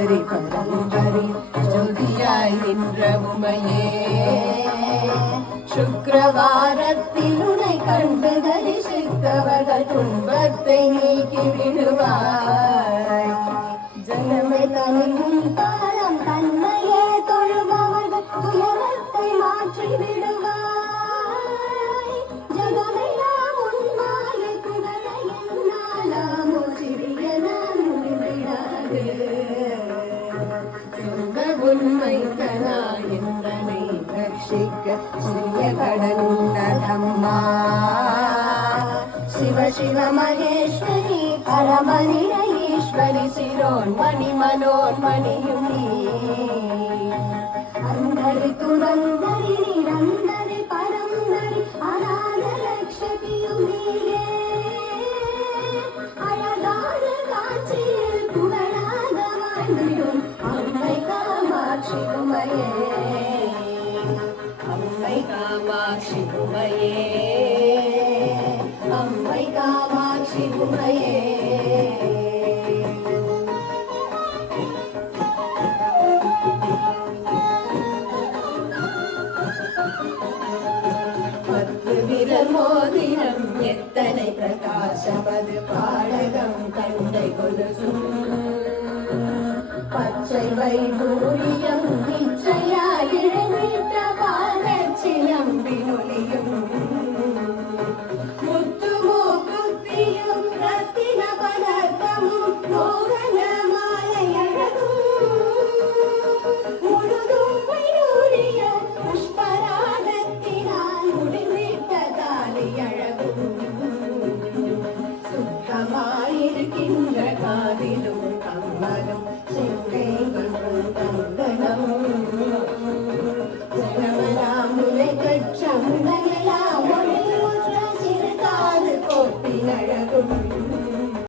சுந்தரி பரம்பரி ஜோதியாய் நின்ற உமையே சுக்கிரவாரத்தில் உனை கண்டு தரிசித்தவர்கள் துன்பத்தை நீக்கி விடுவாய் ஜனமை தனியும் காலம் தன்மையே தொழுபவர்கள் துயரத்தை மாற்றி விடுவாய் ஜகமெல்லாம் உன்மாலை புகழை என்னாலாமோ சிறிய நான் முடிவிடாது சொந்த உண்மை தனா என்றனை ரட்சிக்க சிறிய கடனுள்ளதம்மா शिव शिव महेश्वरी परमनिरयेश्वरी शिरोन्मणि मनोन्मणियुनी अंदरि तुरंदरि निरंदरि परंदरि अनाद लक्ष्मीयुनीगे अयगान कांचियिल पुगळाद वाळिडुम अम्मै कामाक्षि उमये अम्मै कामाक्षि उमये अम्मै कामाक्षि उमये பத்து விரல் மோதிரம் எத்தனை பிரகாசமது பாடகம் கண்டை கொலுசும் பச்சை வைடூரியம் நிச்சயாய் இழந்திட்ட பாதச்சிலம்பினொலியும் சுத்தமாயிருக்கின்ற காதிலும்